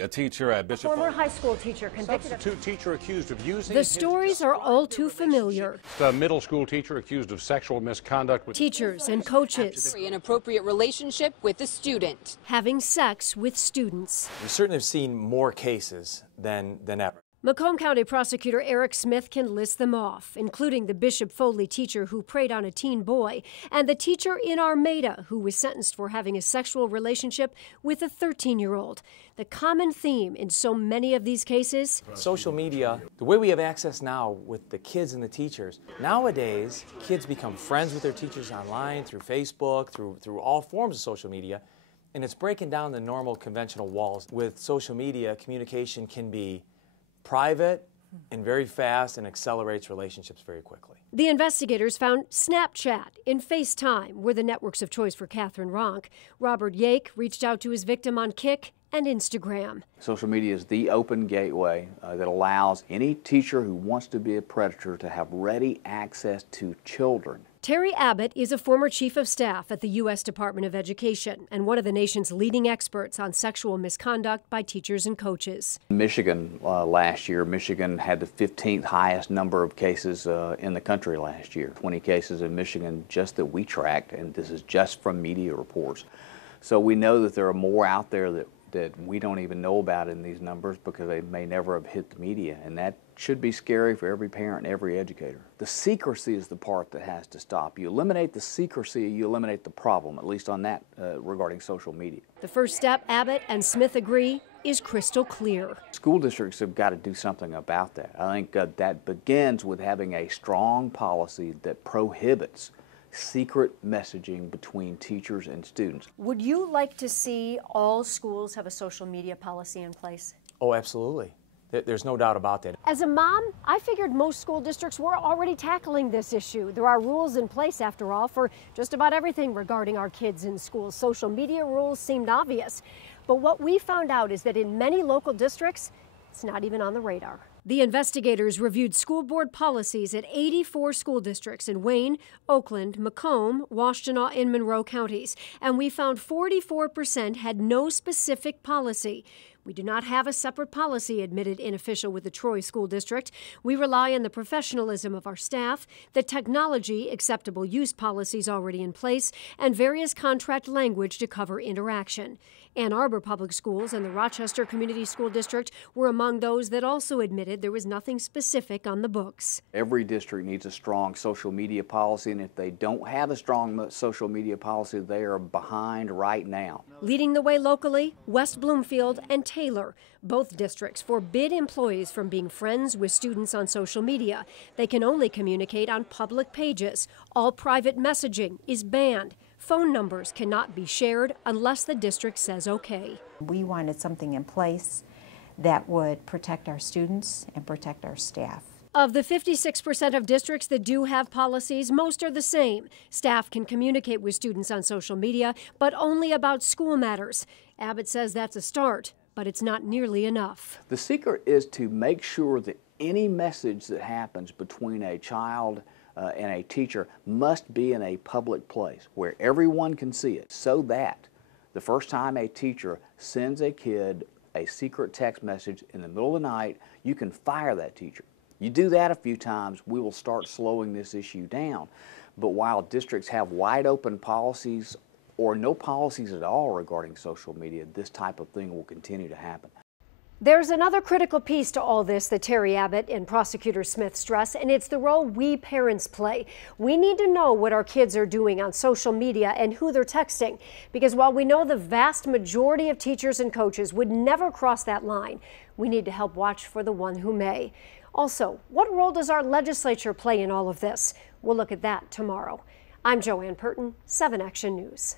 A teacher at Bishop. Former high school teacher convicted. Substitute teacher accused of using. The stories are all too familiar. The middle school teacher accused of sexual misconduct with teachers and coaches. Inappropriate relationship with a student. Having sex with students. We certainly have seen more cases than ever. Macomb County Prosecutor Eric Smith can list them off, including the Bishop Foley teacher who preyed on a teen boy and the teacher in Armada who was sentenced for having a sexual relationship with a 13-year-old. The common theme in so many of these cases: social media, the way we have access now with the kids and the teachers. Nowadays, kids become friends with their teachers online, through Facebook, through all forms of social media, and it's breaking down the normal conventional walls. With social media, communication can be private and very fast and accelerates relationships very quickly. The investigators found Snapchat and FaceTime were the networks of choice for Catherine Ronk. Robert Yake reached out to his victim on Kik and Instagram. Social media is the open gateway that allows any teacher who wants to be a predator to have ready access to children. Terry Abbott is a former chief of staff at the U.S. Department of Education and one of the nation's leading experts on sexual misconduct by teachers and coaches. In Michigan last year, Michigan had the 15th highest number of cases in the country last year. 20 cases in Michigan just that we tracked, and this is just from media reports. So we know that there are more out there that we don't even know about in these numbers because they may never have hit the media, and that should be scary for every parent and every educator. The secrecy is the part that has to stop. You eliminate the secrecy, you eliminate the problem, at least on that regarding social media. The first step, Abbott and Smith agree, is crystal clear. School districts have got to do something about that. I think that begins with having a strong policy that prohibits secret messaging between teachers and students. Would you like to see all schools have a social media policy in place? Oh, absolutely. There's no doubt about that. As a mom, I figured most school districts were already tackling this issue. There are rules in place, after all, for just about everything regarding our kids in schools. Social media rules seemed obvious. But what we found out is that in many local districts, it's not even on the radar. The investigators reviewed school board policies at 84 school districts in Wayne, Oakland, Macomb, Washtenaw, and Monroe counties, and we found 44% had no specific policy. We do not have a separate policy, admitted an official with the Troy School District. We rely on the professionalism of our staff, the technology, acceptable use policies already in place, and various contract language to cover interaction. Ann Arbor Public Schools and the Rochester Community School District were among those that also admitted there was nothing specific on the books. Every district needs a strong social media policy, and if they don't have a strong social media policy, they are behind right now. Leading the way locally, West Bloomfield and Taylor. Both districts forbid employees from being friends with students on social media. They can only communicate on public pages. All private messaging is banned. Phone numbers cannot be shared unless the district says okay. We wanted something in place that would protect our students and protect our staff. Of the 56% of districts that do have policies, most are the same. Staff can communicate with students on social media, but only about school matters. Abbott says that's a start, but it's not nearly enough. The secret is to make sure that any message that happens between a child and a teacher must be in a public place where everyone can see it, so that the first time a teacher sends a kid a secret text message in the middle of the night, you can fire that teacher. You do that a few times, we will start slowing this issue down. But while districts have wide open policies or no policies at all regarding social media, this type of thing will continue to happen. There's another critical piece to all this that Terry Abbott and Prosecutor Smith stress, and it's the role we parents play. We need to know what our kids are doing on social media and who they're texting, because while we know the vast majority of teachers and coaches would never cross that line, we need to help watch for the one who may. Also, what role does our legislature play in all of this? We'll look at that tomorrow. I'm Joanne Purton, 7 Action News.